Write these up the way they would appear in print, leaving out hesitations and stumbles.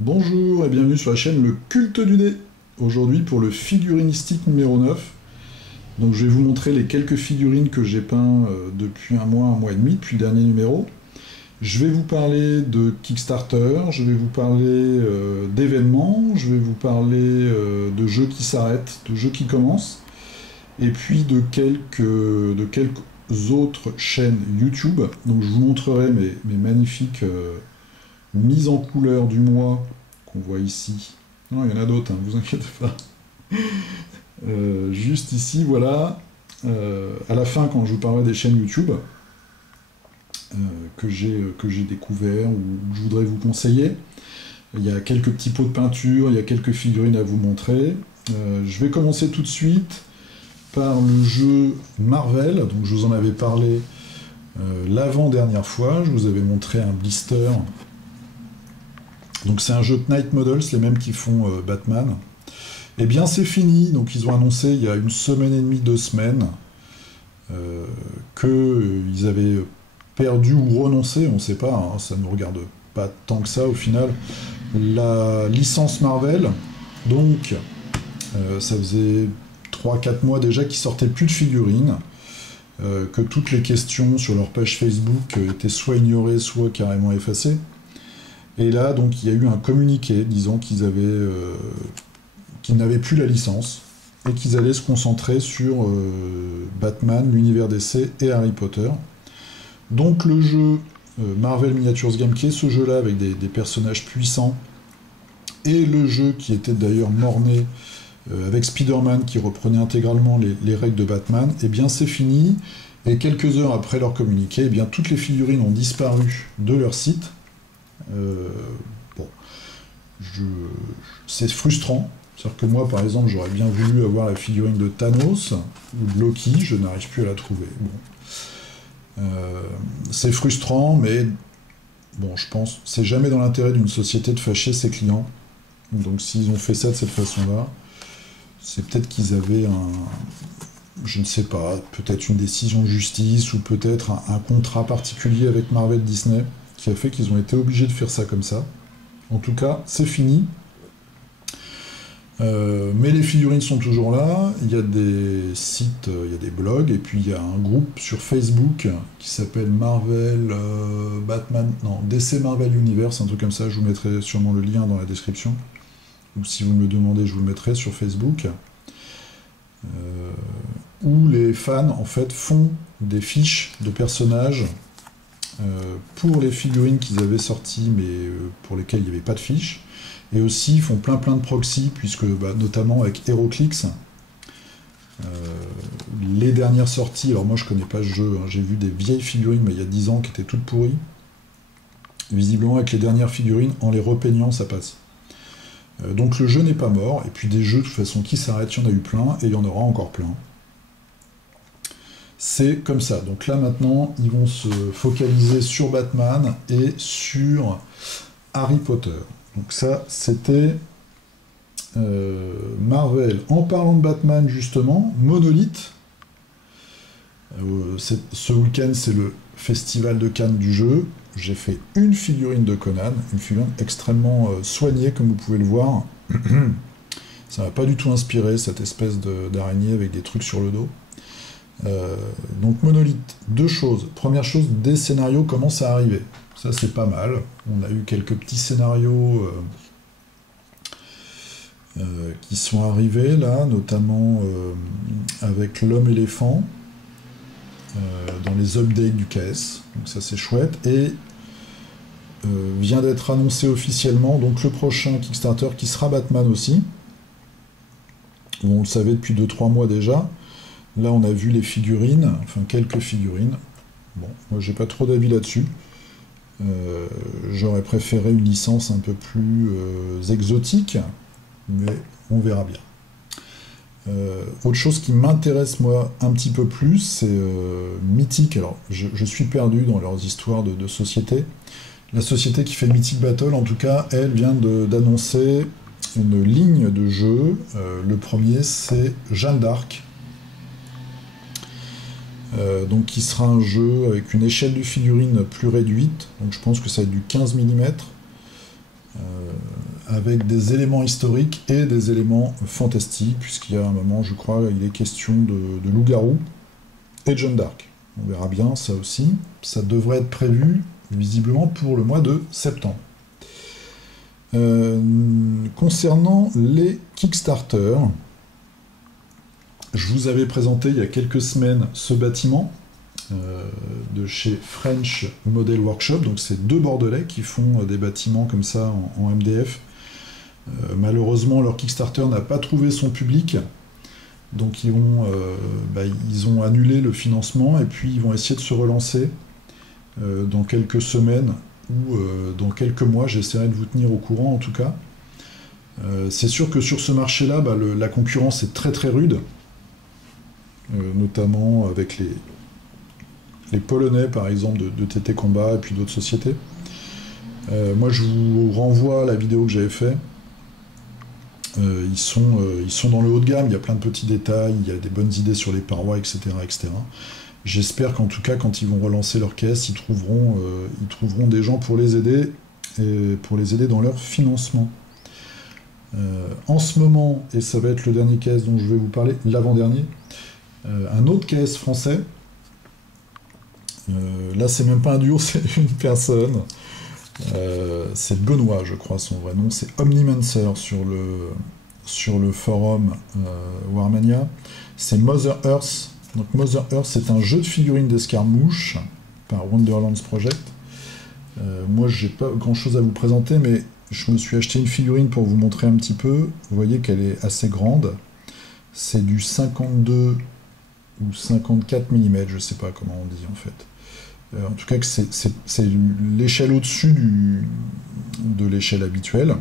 Bonjour et bienvenue sur la chaîne Le Culte du Dé. Aujourd'hui pour le figurinistique numéro 9. Donc je vais vous montrer les quelques figurines que j'ai peint depuis un mois et demi, depuis le dernier numéro. Je vais vous parler de Kickstarter, je vais vous parler d'événements, je vais vous parler de jeux qui s'arrêtent, de jeux qui commencent, et puis de quelques autres chaînes YouTube. Donc je vous montrerai mes magnifiques mises en couleur du mois qu'on voit ici. Non, il y en a d'autres, hein, vous inquiétez pas. Juste ici, voilà. À la fin, quand je vous parlerai des chaînes YouTube que j'ai découvert ou que je voudrais vous conseiller, il y a quelques petits pots de peinture, il y a quelques figurines à vous montrer. Je vais commencer tout de suite par le jeu Marvel. Donc je vous en avais parlé l'avant-dernière fois. Je vous avais montré un blister. Donc c'est un jeu de Knight Models, les mêmes qui font Batman. Eh bien c'est fini, donc ils ont annoncé il y a une semaine et demie, 2 semaines, qu'ils avaient perdu ou renoncé, on ne sait pas, hein, ça ne nous regarde pas tant que ça au final, la licence Marvel. Donc ça faisait 3-4 mois déjà qu'ils sortaient plus de figurines, que toutes les questions sur leur page Facebook étaient soit ignorées, soit carrément effacées. Et là, donc, il y a eu un communiqué disant qu'ils n'avaient plus la licence et qu'ils allaient se concentrer sur Batman, l'univers DC et Harry Potter. Donc le jeu Marvel Miniatures Game, qui est ce jeu-là avec des personnages puissants, et le jeu qui était d'ailleurs morné avec Spider-Man qui reprenait intégralement les règles de Batman, eh bien c'est fini. Et quelques heures après leur communiqué, eh bien toutes les figurines ont disparu de leur site. Bon, c'est frustrant. C'est-à-dire que moi, par exemple, j'aurais bien voulu avoir la figurine de Thanos ou de Loki, je n'arrive plus à la trouver. Bon. C'est frustrant, mais bon, je pense que c'est jamais dans l'intérêt d'une société de fâcher ses clients. Donc s'ils ont fait ça de cette façon-là, c'est peut-être qu'ils avaient je ne sais pas, peut-être une décision de justice ou peut-être un contrat particulier avec Marvel Disney qui a fait qu'ils ont été obligés de faire ça comme ça. En tout cas, c'est fini. Mais les figurines sont toujours là. Il y a des sites, il y a des blogs, et puis il y a un groupe sur Facebook qui s'appelle Marvel Batman, non, DC Marvel Universe, un truc comme ça. Je vous mettrai sûrement le lien dans la description. Ou si vous me le demandez, je vous le mettrai sur Facebook. Où les fans en fait font des fiches de personnages pour les figurines qu'ils avaient sorties, mais pour lesquelles il n'y avait pas de fiches. Et aussi, ils font plein de proxys, puisque notamment avec HeroClix, les dernières sorties, alors moi je connais pas ce jeu, hein, j'ai vu des vieilles figurines, mais il y a 10 ans, qui étaient toutes pourries. Visiblement, avec les dernières figurines, en les repeignant, ça passe. Donc le jeu n'est pas mort, et puis des jeux de toute façon qui s'arrêtent, il y en a eu plein, et il y en aura encore plein. C'est comme ça. Donc là maintenant, ils vont se focaliser sur Batman et sur Harry Potter. Donc ça, c'était Marvel. En parlant de Batman, justement, Monolith. Ce week-end, c'est le festival de Cannes du jeu. J'ai fait une figurine de Conan, une figurine extrêmement soignée, comme vous pouvez le voir. Ça m'a pas du tout inspiré, cette espèce d'araignée avec des trucs sur le dos. Donc Monolith, deux choses. Première chose, des scénarios commencent à arriver. Ça c'est pas mal. On a eu quelques petits scénarios qui sont arrivés là, notamment avec l'homme-éléphant dans les updates du KS. Donc ça c'est chouette. Et vient d'être annoncé officiellement donc le prochain Kickstarter qui sera Batman aussi. On le savait depuis 2-3 mois déjà. Là, on a vu les figurines, enfin quelques figurines. Bon, moi, j'ai pas trop d'avis là-dessus. J'aurais préféré une licence un peu plus exotique, mais on verra bien. Autre chose qui m'intéresse, moi, un petit peu plus, c'est Mythic. Alors, je suis perdu dans leurs histoires de société. La société qui fait Mythic Battle, en tout cas, elle vient d'annoncer une ligne de jeu. Le premier, c'est Jeanne d'Arc. Donc qui sera un jeu avec une échelle de figurines plus réduite, donc je pense que ça va être du 15 mm, avec des éléments historiques et des éléments fantastiques, puisqu'il y a un moment, je crois, il est question de loup-garou et de Jeanne d'Arc. On verra bien ça aussi. Ça devrait être prévu, visiblement, pour le mois de septembre. Concernant les Kickstarter, je vous avais présenté il y a quelques semaines ce bâtiment de chez French Model Workshop. Donc c'est deux Bordelais qui font des bâtiments comme ça en MDF. Malheureusement, leur Kickstarter n'a pas trouvé son public. Donc ils ont annulé le financement et puis ils vont essayer de se relancer dans quelques semaines ou dans quelques mois. J'essaierai de vous tenir au courant en tout cas. C'est sûr que sur ce marché-là, la concurrence est très très rude, notamment avec les Polonais par exemple de TT Combat et puis d'autres sociétés. Moi je vous renvoie à la vidéo que j'avais fait. Ils sont dans le haut de gamme, il y a plein de petits détails, il y a des bonnes idées sur les parois, etc. etc. J'espère qu'en tout cas, quand ils vont relancer leur caisse, ils trouveront des gens pour les aider, et pour les aider dans leur financement. En ce moment, et ça va être le dernier caisse dont je vais vous parler, l'avant-dernier, un autre caisse français, là c'est même pas un duo, c'est une personne. C'est Benoît, je crois, son vrai nom. C'est Omnimancer sur le forum Warmania. C'est Mother Earth. Donc Mother Earth, c'est un jeu de figurines d'escarmouche par Wonderlands Project. Moi, j'ai pas grand-chose à vous présenter, mais je me suis acheté une figurine pour vous montrer un petit peu. Vous voyez qu'elle est assez grande. C'est du 52 ou 54 mm, je sais pas comment on dit en fait. En tout cas, c'est l'échelle au-dessus de l'échelle habituelle.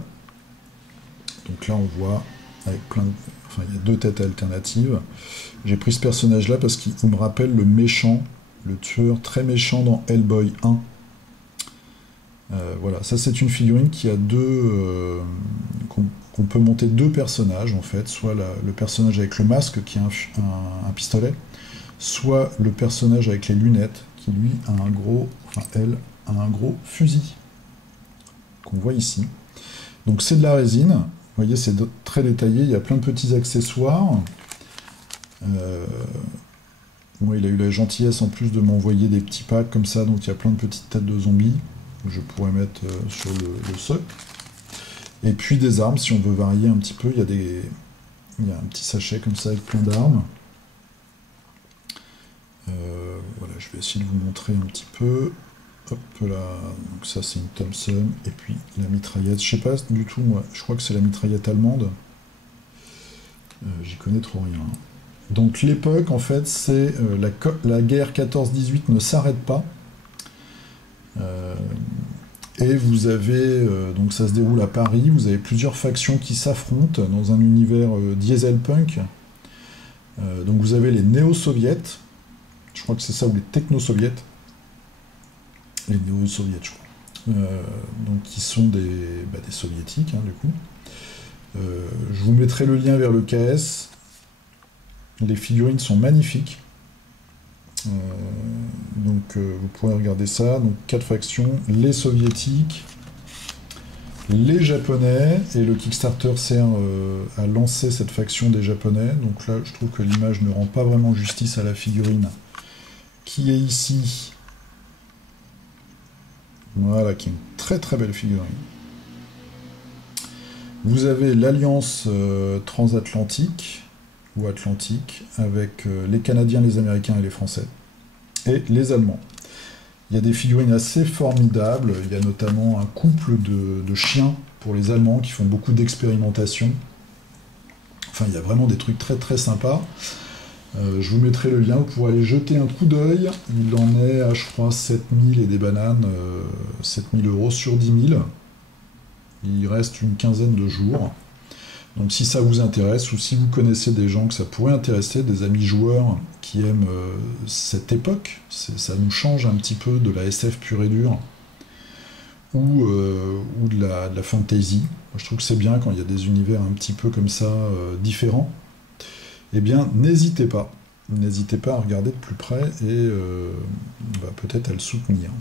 Donc là, on voit avec enfin, il y a deux têtes alternatives. J'ai pris ce personnage-là parce qu'il me rappelle le méchant, le tueur très méchant dans Hellboy 1. Voilà, ça c'est une figurine qui a qu'on peut monter deux personnages en fait, soit le personnage avec le masque qui a un pistolet, soit le personnage avec les lunettes qui lui a elle a un gros fusil qu'on voit ici. Donc c'est de la résine, vous voyez c'est très détaillé, il y a plein de petits accessoires. Moi il a eu la gentillesse en plus de m'envoyer des petits packs comme ça, donc il y a plein de petites têtes de zombies que je pourrais mettre sur le socle. Et puis des armes, si on veut varier un petit peu, il y a un petit sachet comme ça avec plein d'armes. Voilà, je vais essayer de vous montrer un petit peu. Hop là, donc ça c'est une Thompson, et puis la mitraillette, je sais pas du tout moi, je crois que c'est la mitraillette allemande. J'y connais trop rien. Donc l'époque en fait c'est la guerre 14-18 ne s'arrête pas. Et vous avez, donc ça se déroule à Paris, vous avez plusieurs factions qui s'affrontent dans un univers dieselpunk. Donc vous avez les néo-soviets, je crois que c'est ça, ou les techno-soviets. Les néo-soviets, je crois. Donc qui sont des soviétiques, hein, du coup. Je vous mettrai le lien vers le KS. Les figurines sont magnifiques. Donc vous pourrez regarder ça. Donc 4 factions, les soviétiques, les japonais, et le Kickstarter sert à lancer cette faction des japonais. Donc là je trouve que l'image ne rend pas vraiment justice à la figurine qui est ici. Voilà, qui est une très très belle figurine. Vous avez l'alliance transatlantique ou atlantique avec les Canadiens, les Américains et les Français, et les Allemands. Il y a des figurines assez formidables, il y a notamment un couple de chiens pour les Allemands qui font beaucoup d'expérimentation. Enfin, il y a vraiment des trucs très très sympas. Je vous mettrai le lien, vous pourrez aller jeter un coup d'œil. Il en est à, je crois, 7000 et des bananes, 7000 € sur 10 000. Il reste une quinzaine de jours. Donc si ça vous intéresse, ou si vous connaissez des gens que ça pourrait intéresser, des amis joueurs qui aiment cette époque, ça nous change un petit peu de la SF pure et dure, ou de la fantasy. Moi, je trouve que c'est bien quand il y a des univers un petit peu comme ça, différents. Eh bien, n'hésitez pas. N'hésitez pas à regarder de plus près et peut-être à le soutenir.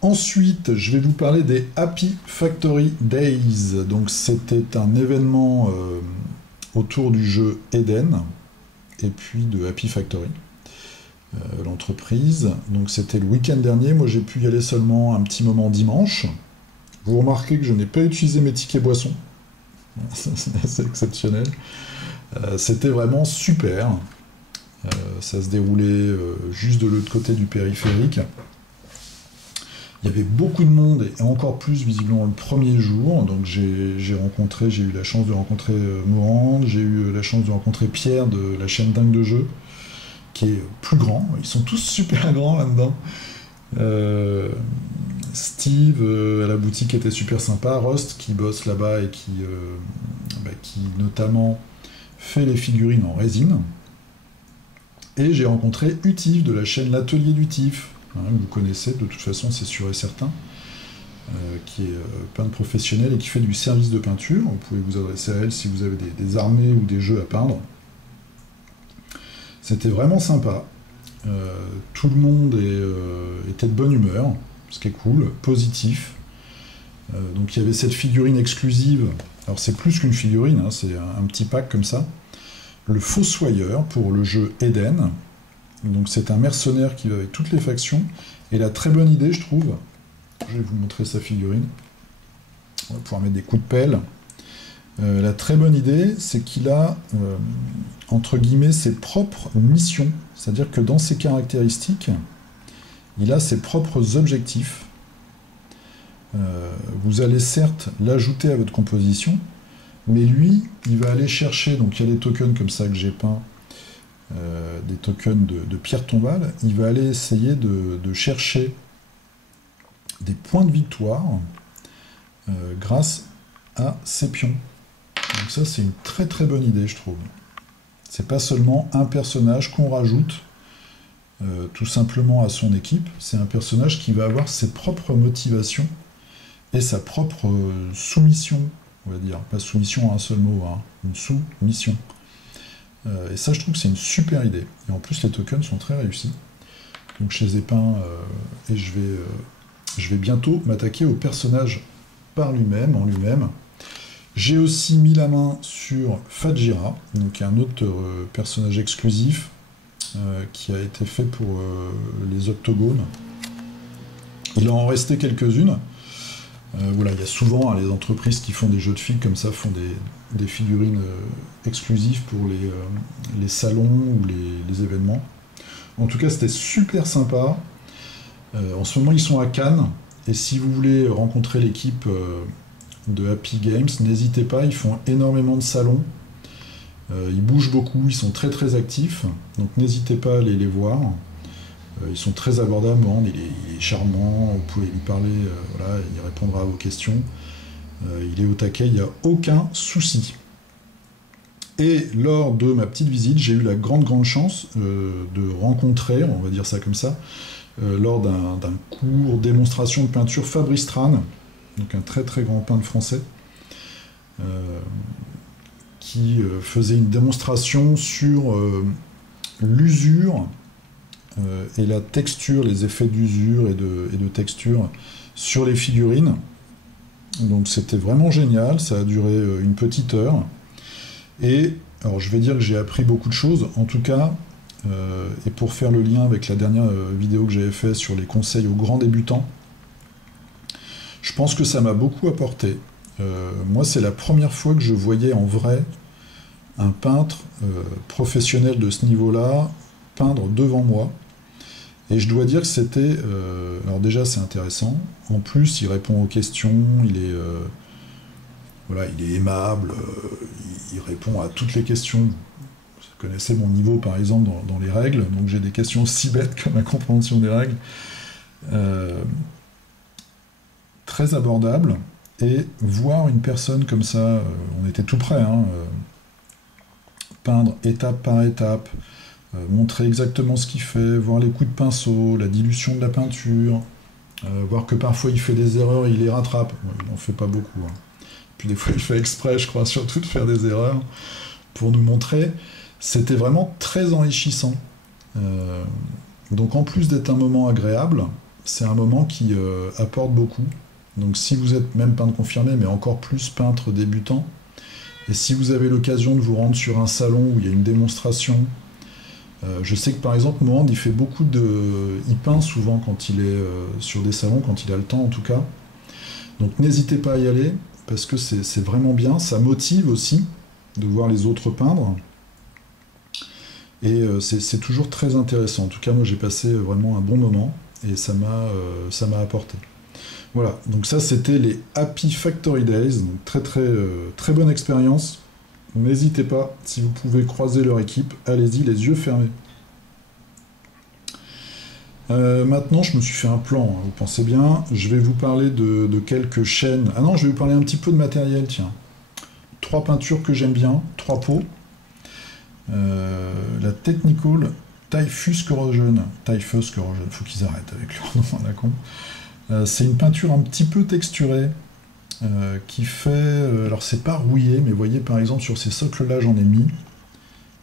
Ensuite, je vais vous parler des Happy Factory Days. Donc c'était un événement autour du jeu Eden et puis de Happy Factory, l'entreprise. Donc c'était le week-end dernier, moi j'ai pu y aller seulement un petit moment dimanche. Vous remarquez que je n'ai pas utilisé mes tickets boissons. C'est assez exceptionnel. C'était vraiment super. Ça se déroulait juste de l'autre côté du périphérique. Il y avait beaucoup de monde et encore plus visiblement le premier jour. Donc j'ai eu la chance de rencontrer Morand, j'ai eu la chance de rencontrer Pierre de la chaîne Dingue de Jeux, qui est plus grand. Ils sont tous super grands là-dedans. Steve à la boutique était super sympa. Rost qui bosse là-bas et qui notamment fait les figurines en résine. Et j'ai rencontré Utif de la chaîne L'Atelier du Tif. Vous connaissez, de toute façon, c'est sûr et certain, qui est peintre professionnel et qui fait du service de peinture. Vous pouvez vous adresser à elle si vous avez des armées ou des jeux à peindre. C'était vraiment sympa. Tout le monde était de bonne humeur, ce qui est cool, positif. Donc il y avait cette figurine exclusive. Alors c'est plus qu'une figurine, hein, c'est un petit pack comme ça. Le Fossoyeur pour le jeu Eden. Donc c'est un mercenaire qui va avec toutes les factions. Et la très bonne idée, je trouve, je vais vous montrer sa figurine. On va pouvoir mettre des coups de pelle. La très bonne idée, c'est qu'il a, entre guillemets, ses propres missions. C'est-à-dire que dans ses caractéristiques, il a ses propres objectifs. Vous allez certes l'ajouter à votre composition, mais lui, il va aller chercher, donc il y a des tokens comme ça que j'ai peint, des tokens de pierre tombale, il va aller essayer de chercher des points de victoire grâce à ses pions. Donc ça, c'est une très très bonne idée, je trouve. C'est pas seulement un personnage qu'on rajoute tout simplement à son équipe, c'est un personnage qui va avoir ses propres motivations et sa propre soumission, on va dire. Pas soumission à un seul mot, hein, une sous-mission. Et ça, je trouve que c'est une super idée. Et en plus, les tokens sont très réussis. Donc je les ai peints et je vais bientôt m'attaquer au personnage par lui-même, en lui-même. J'ai aussi mis la main sur Fajira, donc un autre personnage exclusif qui a été fait pour les octogones. Il en restait quelques-unes. Voilà, il y a souvent les entreprises qui font des jeux de filles comme ça, font des figurines exclusives pour les salons ou les événements. En tout cas, c'était super sympa. En ce moment, ils sont à Cannes. Et si vous voulez rencontrer l'équipe de Happy Games, n'hésitez pas, ils font énormément de salons. Ils bougent beaucoup, ils sont très très actifs. Donc n'hésitez pas à aller les voir. Ils sont très abordables, il est charmant, vous pouvez lui parler, voilà, il répondra à vos questions. Il est au taquet, il n'y a aucun souci. Et lors de ma petite visite, j'ai eu la grande chance de rencontrer, on va dire ça comme ça, lors d'un cours démonstration de peinture, Fabrice Tran, donc un très très grand peintre français, qui faisait une démonstration sur l'usure et la texture, les effets d'usure et de texture sur les figurines. Donc c'était vraiment génial, ça a duré une petite heure. Et alors je vais dire que j'ai appris beaucoup de choses, en tout cas, et pour faire le lien avec la dernière vidéo que j'avais faite sur les conseils aux grands débutants, je pense que ça m'a beaucoup apporté. Moi, c'est la première fois que je voyais en vrai un peintre professionnel de ce niveau-là peindre devant moi. Et je dois dire que c'était... alors déjà, c'est intéressant. En plus, il répond aux questions, il est aimable, il répond à toutes les questions. Vous connaissez mon niveau, par exemple, dans les règles. Donc j'ai des questions si bêtes comme la compréhension des règles. Très abordable. Et voir une personne comme ça, on était tout près, hein, peindre étape par étape, montrer exactement ce qu'il fait, voir les coups de pinceau, la dilution de la peinture, voir que parfois il fait des erreurs et il les rattrape. Bon, il n'en fait pas beaucoup. Hein. Puis des fois il fait exprès, je crois, surtout de faire des erreurs pour nous montrer. C'était vraiment très enrichissant. Donc en plus d'être un moment agréable, c'est un moment qui apporte beaucoup. Donc si vous êtes même peintre confirmé, mais encore plus peintre débutant, et si vous avez l'occasion de vous rendre sur un salon où il y a une démonstration, je sais que par exemple Mohand il fait beaucoup de... il peint souvent quand il est sur des salons, quand il a le temps en tout cas. Donc n'hésitez pas à y aller, parce que c'est vraiment bien, ça motive aussi de voir les autres peindre. Et c'est toujours très intéressant. En tout cas, moi j'ai passé vraiment un bon moment et ça m'a apporté. Voilà, donc ça c'était les Happy Factory Days, donc très bonne expérience. N'hésitez pas, si vous pouvez croiser leur équipe, allez-y les yeux fermés. Maintenant, je me suis fait un plan, hein, vous pensez bien. Je vais vous parler de quelques chaînes. Ah non, je vais vous parler un petit peu de matériel, tiens. 3 peintures que j'aime bien, 3 pots. La Technical Typhus Corrosion. Typhus Corrosion, faut qu'ils arrêtent avec leur nom, la con. C'est une peinture un petit peu texturée qui fait. Alors, c'est pas rouillé, mais vous voyez par exemple sur ces socles-là, j'en ai mis.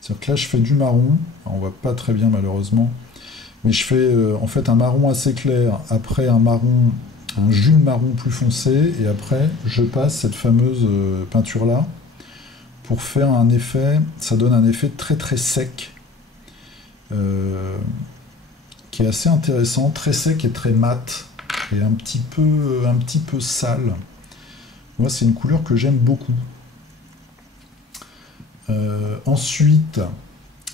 C'est-à-dire que là, je fais du marron. Alors, on voit pas très bien malheureusement. Mais je fais en fait un marron assez clair, après un jus de marron plus foncé, et après je passe cette fameuse peinture-là pour faire un effet, ça donne un effet très très sec, qui est assez intéressant, très sec et très mat, et un petit peu sale. Moi c'est une couleur que j'aime beaucoup. Ensuite,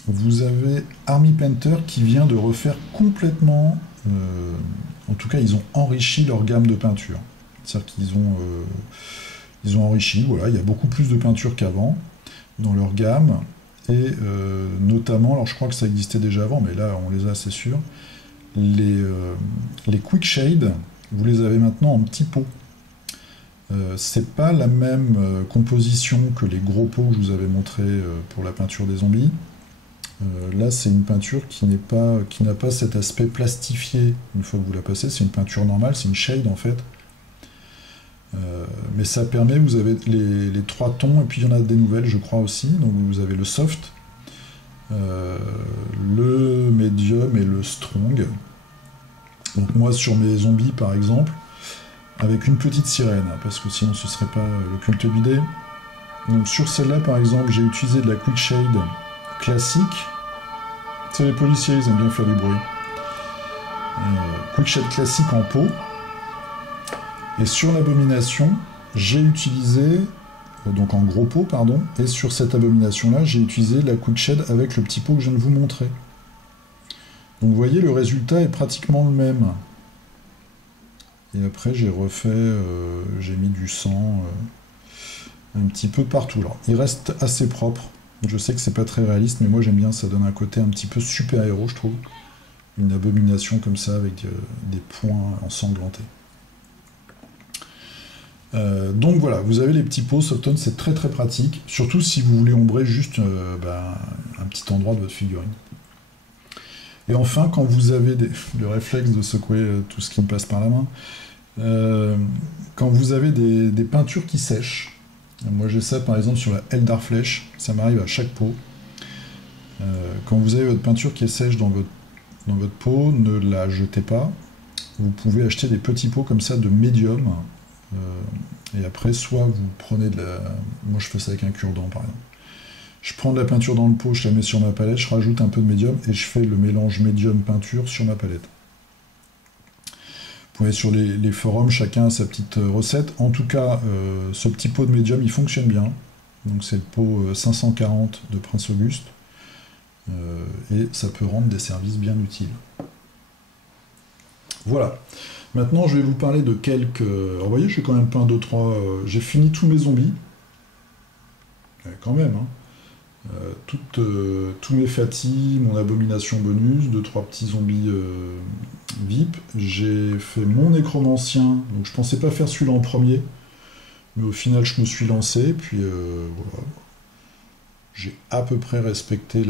vous avez Army Painter qui vient de refaire complètement, en tout cas ils ont enrichi leur gamme de peinture. C'est-à-dire qu'ils ont enrichi, voilà, il y a beaucoup plus de peinture qu'avant dans leur gamme, et notamment, alors je crois que ça existait déjà avant, mais là on les a c'est sûr, les Quick Shade, vous les avez maintenant en petits pots. C'est pas la même composition que les gros pots que je vous avais montré pour la peinture des zombies. Là, c'est une peinture qui n'a pas cet aspect plastifié une fois que vous la passez. C'est une peinture normale, c'est une shade en fait. Mais ça permet, vous avez les 3 tons, et puis il y en a des nouvelles, je crois aussi. Donc vous avez le soft, le medium et le strong. Donc moi, sur mes zombies par exemple, avec une petite sirène, parce que sinon ce serait pas le culte du dé. Donc sur celle-là par exemple, j'ai utilisé de la quick shade classique. C'est les policiers, ils aiment bien faire du bruit. Quick shade classique en pot. Et sur l'abomination, j'ai utilisé, donc en gros pot, pardon, et sur cette abomination-là, j'ai utilisé la quick shade avec le petit pot que je viens de vous montrer. Donc vous voyez, le résultat est pratiquement le même. Et après, j'ai refait, j'ai mis du sang un petit peu partout. Alors, il reste assez propre. Je sais que c'est pas très réaliste, mais moi j'aime bien, ça donne un côté un petit peu super-héros, je trouve. Une abomination comme ça, avec des points ensanglantés. Donc voilà, vous avez les petits pots Softone, c'est très très pratique, surtout si vous voulez ombrer juste un petit endroit de votre figurine. Et enfin, quand vous avez le réflexe de secouer tout ce qui me passe par la main, quand vous avez des peintures qui sèchent, moi j'ai ça par exemple sur la Eldar Flèche, ça m'arrive à chaque pot. Quand vous avez votre peinture qui est sèche dans votre pot, ne la jetez pas. Vous pouvez acheter des petits pots comme ça de médium. Et après, soit vous prenez de la... Moi je fais ça avec un cure-dent par exemple. Je prends de la peinture dans le pot, je la mets sur ma palette, je rajoute un peu de médium et je fais le mélange médium peinture sur ma palette. Vous pouvez sur les forums, chacun a sa petite recette. En tout cas, ce petit pot de médium, il fonctionne bien. Donc c'est le pot 540 de Prince Auguste. Et ça peut rendre des services bien utiles. Voilà. Maintenant, je vais vous parler de quelques... Alors, vous voyez, j'ai quand même peint 2-3... J'ai fini tous mes zombies. Quand même, hein. Tous mes fatis, mon abomination bonus, 2-3 petits zombies VIP. J'ai fait mon nécromancien, donc je pensais pas faire celui-là en premier, mais au final je me suis lancé, puis voilà. J'ai à peu près respecté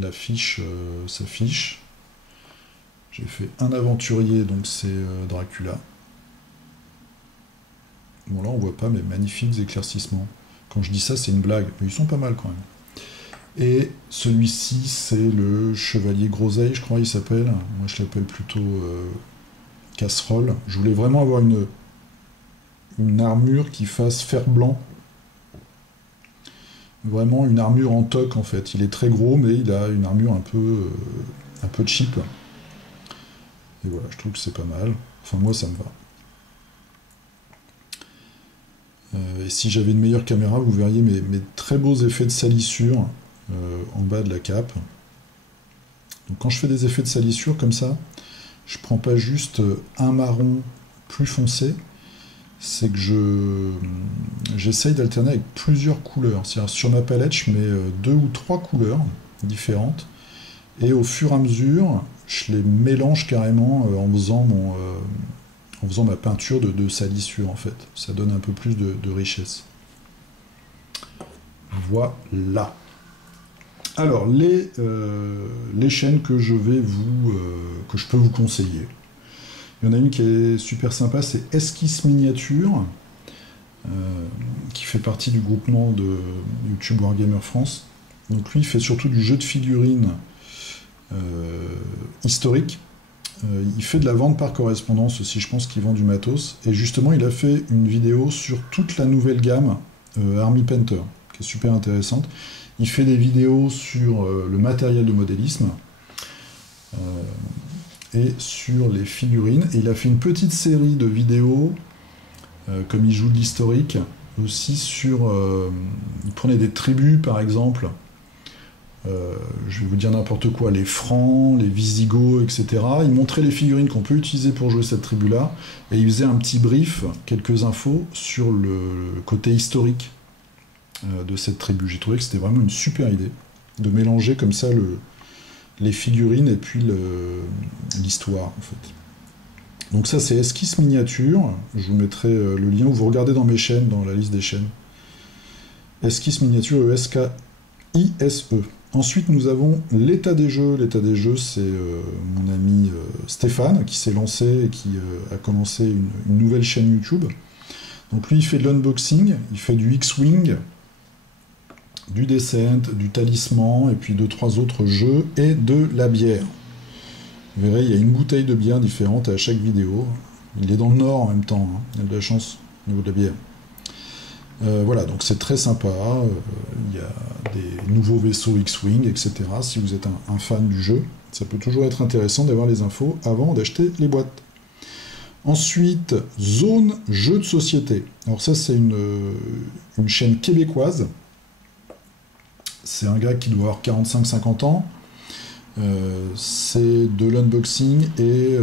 la fiche, sa fiche. J'ai fait un aventurier, donc c'est Dracula. Bon là on voit pas mes magnifiques éclaircissements. Quand je dis ça, c'est une blague, mais ils sont pas mal quand même. Et celui-ci, c'est le Chevalier Groseille, je crois il s'appelle. Moi, je l'appelle plutôt Casserole. Je voulais vraiment avoir une armure qui fasse fer blanc. Vraiment une armure en toc, en fait. Il est très gros, mais il a une armure un peu cheap. Et voilà, je trouve que c'est pas mal. Enfin, moi, ça me va. Et si j'avais une meilleure caméra, vous verriez mes très beaux effets de salissure en bas de la cape. Donc quand je fais des effets de salissure comme ça, je prends pas juste un marron plus foncé, c'est que j'essaye d'alterner avec plusieurs couleurs. C'est-à-dire sur ma palette, je mets 2 ou 3 couleurs différentes, et au fur et à mesure, je les mélange carrément en faisant ma peinture de salissure, en fait. Ça donne un peu plus de richesse. Voilà. Alors, les chaînes que je peux vous conseiller. Il y en a une qui est super sympa, c'est Esquisse Miniature, qui fait partie du groupement de YouTube Wargamer France. Donc lui, il fait surtout du jeu de figurines historique. Il fait de la vente par correspondance aussi, je pense qu'il vend du matos. Et justement, il a fait une vidéo sur toute la nouvelle gamme Army Painter, qui est super intéressante. Il fait des vidéos sur le matériel de modélisme et sur les figurines. Et il a fait une petite série de vidéos, comme il joue de l'historique, aussi sur... il prenait des tribus, par exemple. Je vais vous dire n'importe quoi, les Francs, les Visigoths, etc. Il montrait les figurines qu'on peut utiliser pour jouer cette tribu-là, et il faisait un petit brief, quelques infos, sur le côté historique de cette tribu. J'ai trouvé que c'était vraiment une super idée, de mélanger comme ça les figurines et puis l'histoire, en fait. Donc ça, c'est Esquisse Miniature. Je vous mettrai le lien, où vous regardez dans mes chaînes, dans la liste des chaînes. Esquisse Miniature, E-S-K-I-S-E. Ensuite, nous avons l'état des jeux. L'état des jeux, c'est mon ami Stéphane, qui s'est lancé et qui a commencé une nouvelle chaîne YouTube. Donc lui, il fait de l'unboxing, il fait du X-Wing, du Descent, du Talisman, et puis 2-3 autres jeux, et de la bière. Vous verrez, il y a une bouteille de bière différente à chaque vidéo. Il est dans le Nord en même temps, hein. Il a de la chance au niveau de la bière. Voilà, donc c'est très sympa. Il y a des nouveaux vaisseaux X-Wing, etc. Si vous êtes un fan du jeu, ça peut toujours être intéressant d'avoir les infos avant d'acheter les boîtes. Ensuite, Zone Jeux de Société. Alors ça, c'est une chaîne québécoise. C'est un gars qui doit avoir 45-50 ans. C'est de l'unboxing et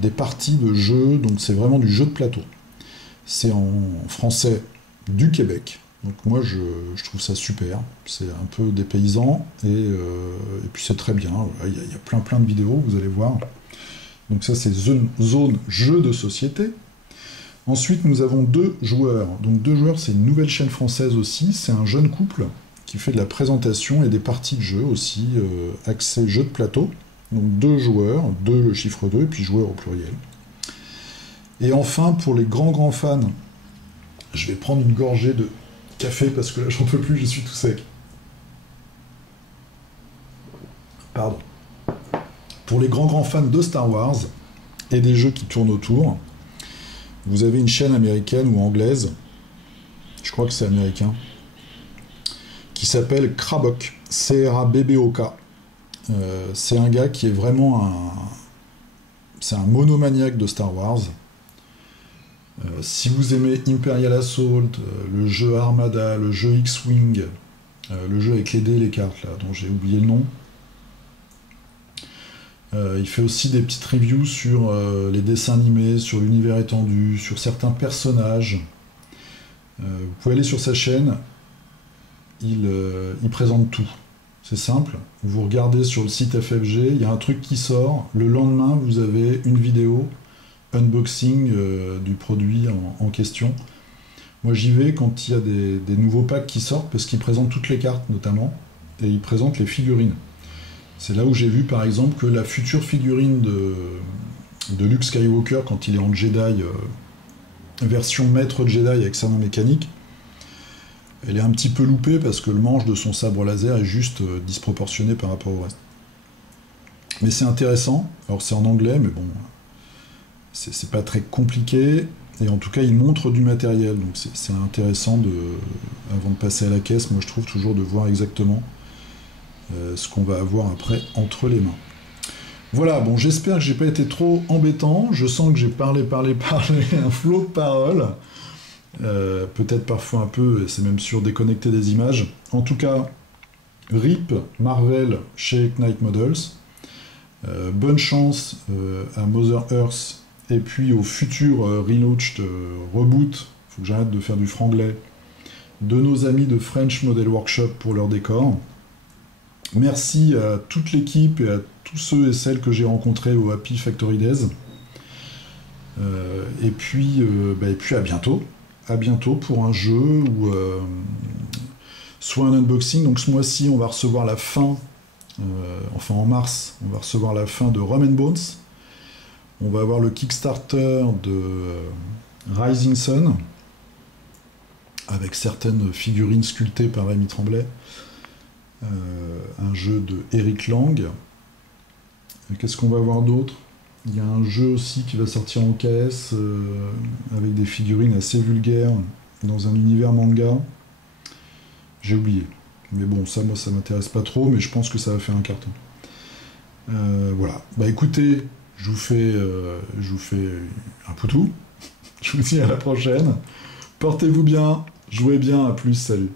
des parties de jeux, donc c'est vraiment du jeu de plateau. C'est en français du Québec. Donc moi, je trouve ça super. C'est un peu dépaysant, et puis c'est très bien. Voilà, il y a plein de vidéos, vous allez voir. Donc ça, c'est Zone Jeux de Société. Ensuite, nous avons 2 joueurs. Donc 2 joueurs, c'est une nouvelle chaîne française aussi. C'est un jeune couple qui fait de la présentation et des parties de jeu aussi, axé jeu de plateau. Donc 2 joueurs, 2 le chiffre 2, et puis joueurs au pluriel. Et enfin, pour les grands fans, je vais prendre une gorgée de café parce que là, j'en peux plus, je suis tout sec. Pardon. Pour les grands fans de Star Wars et des jeux qui tournent autour, vous avez une chaîne américaine ou anglaise, je crois que c'est américain, qui s'appelle Krabok, C-R-A-B-B-O-K. C'est un gars qui est vraiment c'est un monomaniaque de Star Wars. Si vous aimez Imperial Assault, le jeu Armada, le jeu X-Wing, le jeu avec les dés et les cartes, là, dont j'ai oublié le nom, il fait aussi des petites reviews sur les dessins animés, sur l'univers étendu, sur certains personnages. Vous pouvez aller sur sa chaîne, il présente tout. C'est simple, vous regardez sur le site FFG, il y a un truc qui sort, le lendemain vous avez une vidéo unboxing du produit en question. Moi j'y vais quand il y a des nouveaux packs qui sortent, parce qu'ils présentent toutes les cartes notamment, et ils présentent les figurines. C'est là où j'ai vu par exemple que la future figurine de Luke Skywalker, quand il est en Jedi, version maître Jedi avec sa main mécanique, Elle est un petit peu loupée parce que le manche de son sabre laser est juste disproportionné par rapport au reste. Mais c'est intéressant. Alors c'est en anglais, mais bon, c'est pas très compliqué. Et en tout cas, il montre du matériel. Donc c'est intéressant, avant de passer à la caisse, moi je trouve toujours de voir exactement ce qu'on va avoir après entre les mains. Voilà, bon, j'espère que j'ai pas été trop embêtant. Je sens que j'ai parlé, un flot de paroles. Peut-être parfois un peu, et c'est même sûr, déconnecté des images. En tout cas, RIP Marvel chez Knight Models. Bonne chance à Mother Earth et puis au futur relaunched reboot, faut que j'arrête de faire du franglais, de nos amis de French Model Workshop pour leur décor. Merci à toute l'équipe et à tous ceux et celles que j'ai rencontrés au Happy Factory Days. Et puis à bientôt. À bientôt pour un jeu ou soit un unboxing. Donc ce mois-ci, on va recevoir la fin, enfin en mars, on va recevoir la fin de Rum and Bones. On va avoir le Kickstarter de Rising Sun, avec certaines figurines sculptées par Rémi Tremblay. Un jeu de Eric Lang. Qu'est-ce qu'on va avoir d'autre? Il y a un jeu aussi qui va sortir en KS avec des figurines assez vulgaires dans un univers manga. J'ai oublié. Mais bon, ça, moi, ça m'intéresse pas trop, mais je pense que ça va faire un carton. Voilà. Bah écoutez, je vous fais un poutou. Je vous dis à la prochaine. Portez-vous bien, jouez bien, à plus, salut.